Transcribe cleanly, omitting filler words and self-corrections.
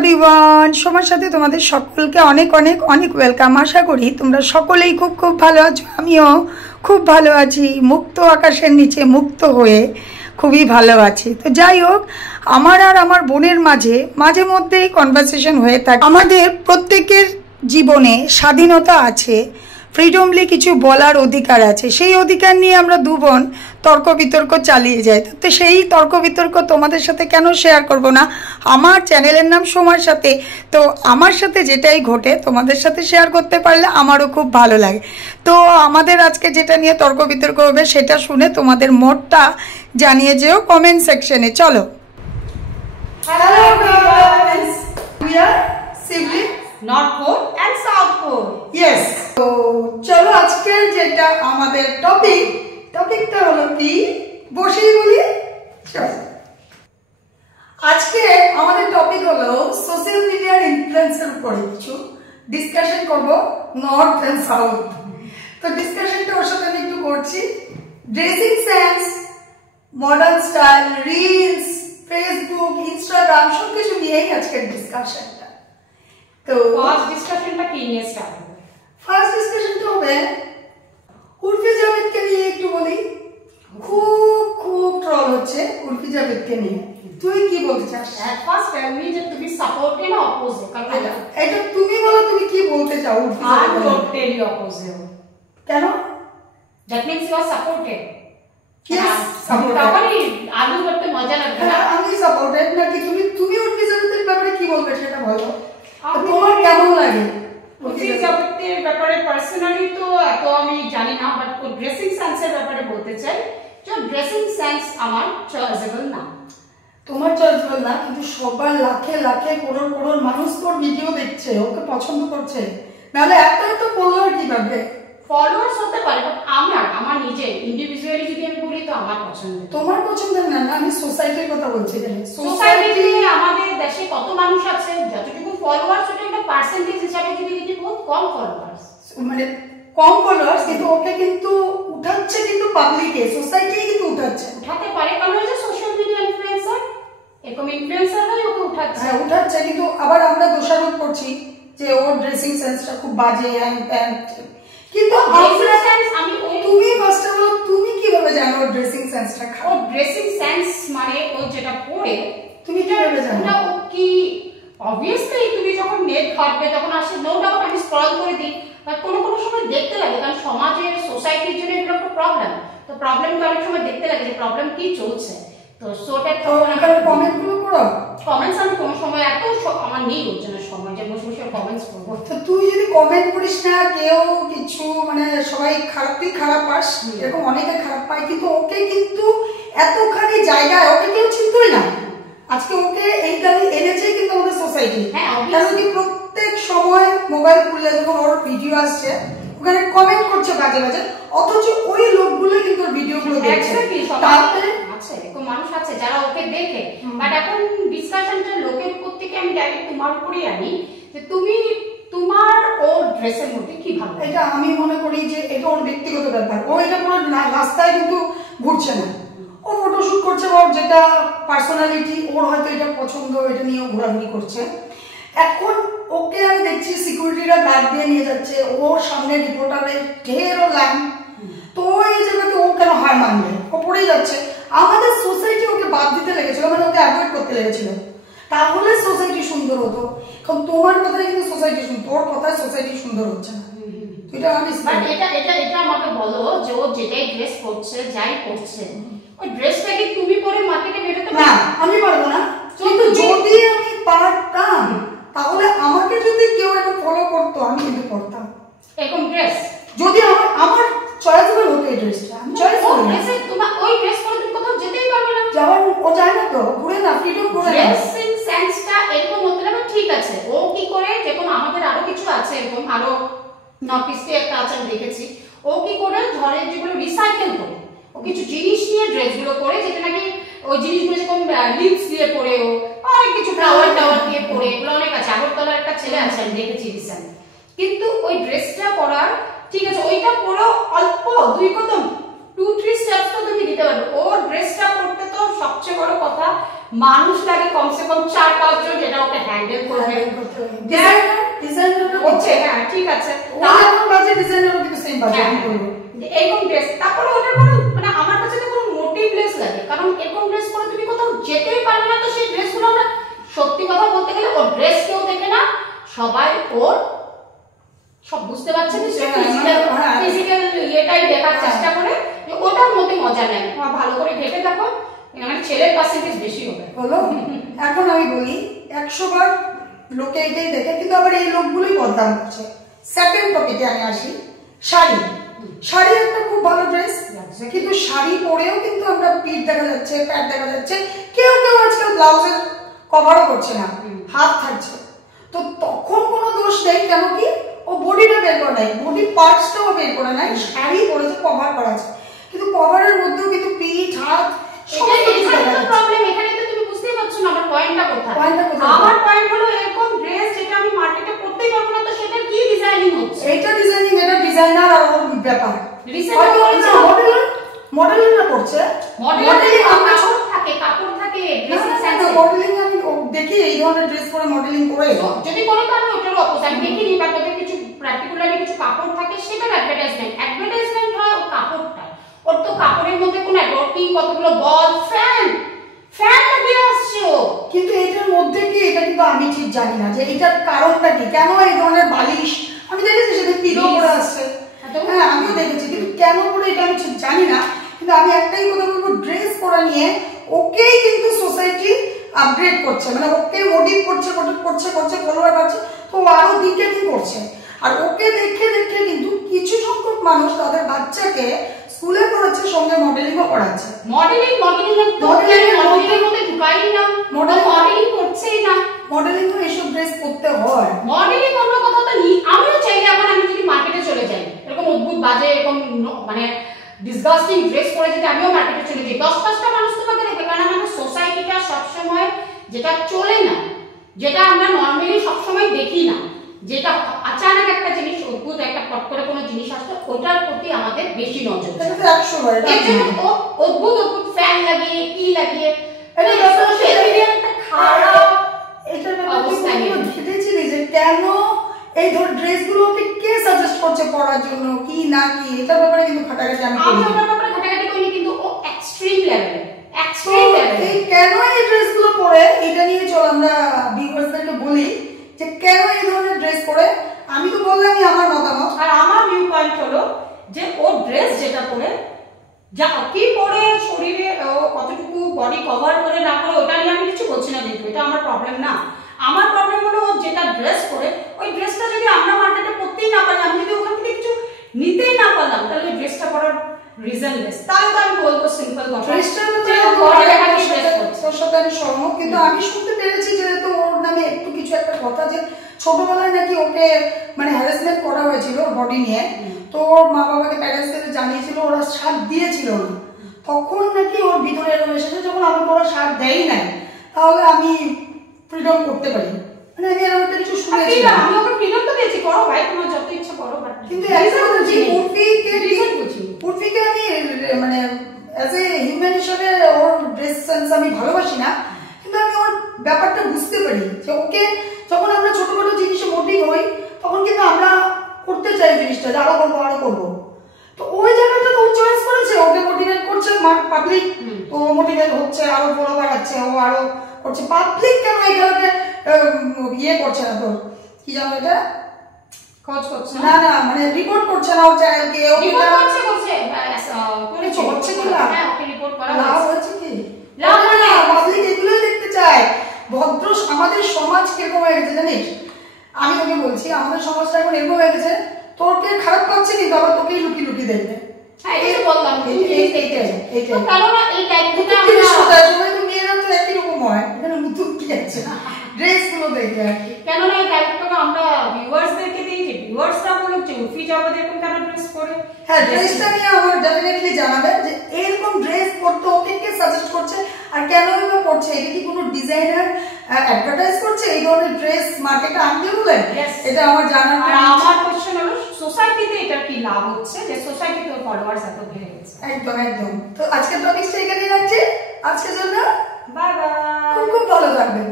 Everyone, সময়ের সাথে তোমাদের সকলকে অনেক অনেক অনেক ওয়েলকাম। আশা করি তোমরা সকলেই খুব খুব ভালো আছো, আমিও খুব ভালো আছি। মুক্ত আকাশের নিচে মুক্ত হয়ে খুবই ভালো আছি। তো যাই হোক, আমার আর আমার বোনের মাঝে মাঝে মধ্যেই কনভারসেশন হয়ে থাকে। আমাদের প্রত্যেকের জীবনে স্বাধীনতা আছে, ফ্রিডমলি কিছু বলার অধিকার আছে। সেই অধিকার নিয়ে আমরা দু বোন তর্ক বিতর্ক চালিয়ে যাই। তো সেই তর্ক বিতর্ক তোমাদের সাথে কেন শেয়ার করব না? আমার চ্যানেলের নাম সময়ের সাথে। তো আমার সাথে যেটাই ঘটে তোমাদের সাথে শেয়ার করতে পারলে আমারও খুব ভালো লাগে। তো আমাদের আজকে যেটা নিয়ে তর্ক বিতর্ক হবে সেটা শুনে তোমাদের মতটা জানিয়ে যেও কমেন্ট সেকশনে। চলো। Hello guys, we are siblings, North Pole and South Pole. Yes. তো চলো, আজকের যেটা আমাদের টপিকটা হলো কি, বসেই বলি। আজকে আমাদের টপিক হলো সোশ্যাল মিডিয়ার ইনফ্লুয়েন্সের উপরে কিছু ডিসকাশন করব, নর্থ এন্ড সাউথ। তো ডিসকাশনটা ওর সাথে আমি একটু করছি। Dressing sense, modern style, reels, Facebook, Instagram সবকিছু নিয়েই আজকের ডিসকাশনটা। তো ফার্স্ট ডিসকাশনটা কি নিয়ে স্টার্ট হবে? ফার্স্ট ডিসকাশনটা হবে উর্ফি জাভেদকে নিয়ে একটু বলি। খুব খুব ট্রল হচ্ছে উর্ফি জাভেদকে নিয়ে। তুই কি বলতে চাস? At first tell me যে তুমি সাপোর্টে না অপোজে? কারণ এটা তুমি বলো, তুমি কি বলতে চাও উর্ফি I জাভেদকে নিয়ে? totally opposite. কেন? That means you are supported. Yes, supported. তখনই আলু করতে মজা লাগবে না? আমি সাপোর্টেড নাকি? তুমি উর্ফি জাভেদের ব্যাপারে কি বলবে সেটা বলো। আমি তোমার কেমন লাগে উর্ফি জাভেদের ব্যাপারে? পার্সোনালি তো এত আমি জানি না, বাট ও ড্রেসিং সেন্সের ব্যাপারে বলতে চাই যে ড্রেসিং সেন্স আমার চয়েসেবল না। তোমার চয়েসেবল না, কিন্তু সবার লাখে লাখে করোড় করোড় মানুষ তোর ভিডিও দেখছে, ওকে পছন্দ করছে, নাহলে এত এত ফলোয়ার কিভাবে? ফলোয়ার্স হতে পারে, বাট আমার নিজে ইন্ডিভিজুয়ালি যদি আমি বলি তো আমার পছন্দ। তোমার পছন্দের না, আমি সোসাইটির কথা বলছি। সোসাইটিতে আমাদের দেশে কত মানুষ আছে, যতটুকু ফলোয়ার্স ওটা একটা পার্সেন্টেজ হিসাবে যদি দেখি বহুত কম ফলোয়ার্স, মানে কম ফলোয়ার্স, কিন্তু ওকে কিন্তু উঠাচ্ছে, কিন্তু পাবলিকে, সোসাইটি কিন্তু উঠাতে পারে, কারণ ওই যে সোশ্যাল মিডিয়া ইনফ্লুয়েন্সার, এরকম ইনফ্লুয়েন্সার হয় ওকে উঠাচ্ছে। হ্যাঁ উঠাচ্ছে, কিন্তু আবার আমরা দোষারোপ করছি যে ওর ড্রেসিং সেন্সটা খুব বাজে, কিন্তু তুমি ফার্স্ট অফ অল তুমি কিভাবে জানো ওর ড্রেসিং সেন্সটা খারাপ? ওর ড্রেসিং সেন্স মানে ও যেটা পরে তুমি কিভাবে জানো? না ও কি, অবভিয়াসলি তুমি যখন নেট ঘাটবে তখন আসে, নো ডাউট আমি স্ক্রল করে দিই, বাট কোনো কোনো সময় দেখতে লাগে, কারণ সমাজের সোসাইটির জন্য এগুলো একটা প্রবলেম। তো প্রবলেমটা অনেক সময় দেখতে লাগে যে প্রবলেম কি চলছে। তো সোটা তো কমেন্টগুলো করো। কমেন্টস আমি কোনো সময় এত আমার নেই ওর জন্য সময় যে বসে বসে কমেন্টস করবো। তো তুই যদি কমেন্ট করিস না, কেউ কিছু মানে সবাই খারাপ, তুই খারাপ পাস, এরকম অনেকে খারাপ পায়, কিন্তু ওকে কিন্তু এতখানি জায়গায় ওকে কেউ চিনতই না। আজকে ওকে এই কারণে এনেছে কিন্তু আমাদের সোসাইটি। কেন কি প্রত্যেক সময় মোবাইল খুললে যখন ওর ভিডিও আসছে ওখানে কমেন্ট করছে বাজে বাজে, অথচ ওই লোকগুলো কিন্তু ওর ভিডিওগুলো দেখছে। তাতে আছে এরকম মানুষ আছে যারা ওকে দেখে, বাট এখন ডিসকাশনটা লোকের উপর থেকে আমি ডাইরেক্ট তোমার উপরেই আনি যে তুমি তোমার ওর ড্রেসের মধ্যে কি ভালো। এটা আমি মনে করি যে এটা ওর ব্যক্তিগত ব্যাপার। ও এটা পুরো রাস্তায় কিন্তু ঘুরছে না, ও ফটোশুট করছে, ওর যেটা পার্সোনালিটি, ওর হয়তো এটা পছন্দ, এটা নিয়ে ঘোরাঘুরি করছে। এখন ওকে আমি দেখছি সিকিউরিটিরা গার্ড দিয়ে নিয়ে যাচ্ছে, ওর সামনে রিপোর্টারের ঢেরও লাইন। তো এই জায়গাতে ও কেন হার মানবে? ও পড়েই যাচ্ছে। আমাদের সোসাইটি ওকে বাদ দিতে লেগেছিল, মানে ওকে অ্যাভয়েড করতে লেগেছিল, তাহলে সোসাইটি সুন্দর হতো। কারণ তোমার কথাই কিন্তু সোসাইটি সুন্দর, তোর কথায় সোসাইটি সুন্দর হচ্ছে না। এটা আমি এটা আমাকে বলো যে ও যেটাই ড্রেস করছে, যাই করছে, ওই ড্রেসটাকে তুমি পরে মার্কেটে বেরোতে না, আমি পারবো না। কিন্তু যদি আমি পারতাম, তাহলে আমাকে যদি কেউ এরকম ফলো করতো আমি কিন্তু করতাম এরকম ড্রেস। যদি আমার চয়েসেবল হতো এই ড্রেসটা, আমি চয়েস করি না। তোমার ওই ড্রেস পরে তুমি কোথাও যেতেই পারবে না, যাওয়ার ও যায় না, তো ঘুরে না, ফ্রিডম করে না। ড্রেসিং সেন্সটা এরকম হতে হবে, ঠিক আছে। ও কি করে, যেমন আমাদের আরো কিছু আছে এরকম, আরো নর্থ ইস্টে একটা আছে আমি দেখেছি, ও কি করে ঝড়ের যেগুলো রিসাইকেল করে ও কিছু জিনিস নিয়ে ড্রেসগুলো করে, যেটা নাকি ওই জিনিসগুলো যেরকম লিপস দিয়ে পরে, ও অনেক কিছু ফ্লাওয়ার টাওয়ার দিয়ে পরে, এগুলো অনেক আছে। আগরতলার একটা ছেলে আছে আমি দেখেছি রিসেন্ট, কিন্তু ওই ড্রেসটা পরার, ঠিক আছে ওইটা পরেও অল্প 2 কদম 2-3 স্টেপস তো তুমি দিতে পারবে। ও ড্রেসটা পরতে তো সবচেয়ে বড় কথা মানুষ লাগে কমসে কম 4-5 জন, যেটা ওকে হ্যান্ডেল করে করতে হবে ডিজাইনার হচ্ছে। হ্যাঁ ঠিক আছে, তারপর বাজে ডিজাইনারও কিন্তু সেম বাজে আমি বলবো এরকম ড্রেস। তারপরে ওটার কোনো মানে আমার কাছে তো কোনো মোটিভলেস লাগে, কারণ এরকম ড্রেস পরে তুমি কোথাও যেতেই পারবে না। তো সেই ড্রেসগুলো আমরা সত্যি কথা বলতে গেলে ওর ড্রেস কেউ দেখে না, সবাই ওর সব বুঝতে পারছেন ফিজিক্যাল ইয়েটাই দেখার চেষ্টা করে, যে ওটার মধ্যে মজা নেয়। ভালো করে ভেবে দেখো, মানে ছেলের পার্সেন্টেজ বেশি হবে হলো। এখন আমি বলি 100 বার লোকে এটাই দেখে, কিন্তু আবার এই লোকগুলোই বদনাম করছে। সেকেন্ড টপিকে আমি আসি, শাড়ি। শাড়ি একটা খুব ভালো ড্রেস, কিন্তু শাড়ি পরেও কিন্তু আমরা পিঠ দেখা যাচ্ছে, প্যাট দেখা যাচ্ছে, কেউ কেউ আজকাল ব্লাউজের কভারও করছে না, হাত থাকছে। তো তখন কোনো দোষ নেই, কেন কি ও বডিটা বের করে নাই, বডি পার্টসটাও বের করে নাই, শাড়ি পরেছে, কভার করা আছে, কিন্তু কভারের মধ্যেও কিন্তু পিঠ হাত সবাই কিছু দেখা যাচ্ছে। প্রবলেম এখানে তো তুমি বুঝতেই পারছো না আমার পয়েন্টটা কোথায়। আমার পয়েন্ট হলো এরকম ড্রেস যেটা আমি মার্কেটে পরতেই পারবো না, তো সেটা কি ডিজাইনিং হচ্ছে? এটা ডিজাইনিং, এটা ডিজাইনার আর ওর ব্যাপার। মডেলিংটা করছে, মডেলিং কাপড় থাকে, কাপড় থাকে, ড্রেসিং সেন্স। মডেলিং আমি দেখি এই ধরনের ড্রেস পরে মডেলিং করে, যদি করে তো আমি ওটার অপোজিট আমি দেখিনি, বাট ওদের কিছু পার্টিকুলারলি কিছু কাপড় থাকে, সেটার অ্যাডভার্টাইজমেন্ট হয় ও কাপড়টা। ওর তো কাপড়ের মধ্যে কোনো কি কতগুলো বল ফ্যান লাগিয়ে আসছে ও। কিন্তু এটার মধ্যে কি, এটা কিন্তু আমি ঠিক জানি না যে এটার কারণটা কি, কেন এই ধরনের বালিশ আমি দেখেছি সেটা পিলো করে আসছে। হ্যাঁ আমিও দেখেছি, কিন্তু কেন করে এটা আমি ঠিক জানি না। কিন্তু আমি একটাই কথা বলবো, ড্রেস পরা নিয়ে ওকেই কিন্তু সোসাইটি আপগ্রেড করছে, মানে ওকে মোটিভ করছে ফলোয়ার পাচ্ছে, তো আরো দিকে দিন করছে। আর ওকে দেখে দেখে কিন্তু কিছু সংখ্যক মানুষ তাদের বাচ্চাকে স্কুলে পড়াচ্ছে, সঙ্গে মডেলিংও করাচ্ছে। মডেলিং এর মধ্যে ঢুকাই না, মডেলিং করছেই না। মডেলিং তো এসব ড্রেস পরতে হয়, মডেলিং অন্য কথা তো আমিও চাইলে এখন আমি যদি মার্কেটে চলে যাই এরকম অদ্ভুত বাজে এরকম মানে ডিসগাস্টিং ড্রেস পরে যদি আমিও মার্কেটে চলে যাই, 10-5টা মানুষ তোমাকে দেখবে, কারণ আমাদের সোসাইটিটা সবসময় যেটা চলে না, যেটা আমরা নর্মালি সবসময় দেখি না, যেটা আচানক একটা জিনিস অদ্ভুত একটা পট করে কোনো জিনিস আসছে, ওটার প্রতি আমাদের বেশি নজর। অদ্ভুত ফ্যান লাগিয়ে কি লাগিয়ে কেন এই ধর ড্রেসগুলোকে কে সাজেস্ট করছে পরার জন্য, কি না কি, এটার ব্যাপারে কিন্তু ঘাটাঘাটি আমি ওটার ব্যাপারে ঘাটাঘাটি করিনি, কিন্তু ও এক্সট্রিম লেভেলে এই কেন এই ড্রেসগুলো পরে, এটা নিয়ে চল আমরা ভিউয়ার্সদেরকে বলি যে কেন এই ধরনের ড্রেস পরে। আমি তো বললামই আমার মতামত, আর আমার ভিউ পয়েন্ট হলো যে ও ড্রেস যেটা পরে যা কি পরে শরীরে ও কতটুকু বডি কভার করে না করে ওটা নিয়ে আমি কিছু বলছি না, কিন্তু এটা আমার প্রবলেম না। আমার প্রবলেম হলো ও যেটা ড্রেস পরে, ওই ড্রেসটা যদি আমরা মার্কেটে পরতেই না পারলাম, যদি ওখান থেকে কিছু নিতেই না পারলাম, তাহলে ওই ড্রেসটা পরার রিজনলেস। তাহলে তো আমি বলবো সিম্পল কথা, ড্রেসটা তোর সাথে আমি সহমত, কিন্তু আমি শুনতে পেরেছি যেহেতু ওর নামে একটু কিছু একটা কথা, যে ছোটবেলায় নাকি ওকে মানে হ্যারাসমেন্ট করা হয়েছিল বডি নিয়ে, তো ওর মা বাবাকে প্যারেন্টসদের জানিয়েছিল, ওরা সাথ দিয়েছিল না, তখন নাকি ওর ভিতরে এরকম এসেছে, যখন আমাকে ওরা সাথ দেয় নাই তাহলে আমি ফ্রিডম করতে পারি, মানে আমি এরকম একটা কিছু শুনেছিলাম। আমি ওকে ফ্রিডম তো দিয়েছি, করো ভাই তোমার যত ইচ্ছা করো, বাট কিন্তু উর্ফিকে আমি মানে অ্যাজ এ হিউম্যান হিসেবে ওর ড্রেস সেন্স আমি ভালোবাসি না, কিন্তু আমি ওর ব্যাপারটা বুঝতে পারি যে ওকে যখন আমরা ছোটখাটো জিনিসে মোটিভ হই, তখন কিন্তু আমরা করতে চাই জিনিসটা, যে আরো করবো। তো ওই জায়গাটা তো ও চয়েস করেছে, ওকে মোটিভেট করছে পাবলিক, তো মোটিভেট হচ্ছে, আরো বড় বাড়াচ্ছে, ও আরো করছে। পাবলিক কেন এই কারণে ইয়ে করছে না, তোর কি জানো এটা খোঁজ করছে না, মানে রিপোর্ট করছে না, ও চ্যানেলকে রিপোর্ট করছে হচ্ছে কি না, হ্যাঁ ওকে রিপোর্ট করা লাভ হচ্ছে কি, লাভ না, পাবলিক এগুলোই দেখতে চায়। ভদ্র আমাদের সমাজ কিরকম হয়ে গেছে জানিস, আমি তোকে বলছি আমাদের সমাজটা এখন এরকম হয়ে গেছে, তোকে খারাপ পাচ্ছে কিন্তু আবার তোকেই লুকি দেখবে। হ্যাঁ এই তো বললাম, এইটাই তো কেন না এই টাইপটা সবাই তো মেয়েরা তো একই রকম হয়, এখানে নতুন কি আছে ড্রেস গুলো দেখে আর কি, কেন না এই টাইপটা আমরা ভিউয়ার্সদেরকে দিই, যে ভিউয়ার্সরা বলুক যে উর্ফি জগৎ এরকম কেন ড্রেস পরে। হ্যাঁ ড্রেসটা নিয়ে আমার ডেফিনেটলি জানাবেন যে এরকম ড্রেস পরতে ওকে কে সাজেস্ট করছে, আর কেন এগুলো পরছে, এটা কি কোনো ডিজাইনার অ্যাডভার্টাইজ করছে এই ধরনের ড্রেস মার্কেটে আনতে বলে, এটা আমার জানার। আর আমার কোশ্চেন হলো সোসাইটিতে এটার কি লাভ হচ্ছে, যে সোসাইটিতে ফলোয়ার্স এত বেড়ে গেছে। একদম। তো আজকের টপিকটা এখানেই রাখছি, আজকের জন্য বাই বাই, খুব ভালো থাকবেন।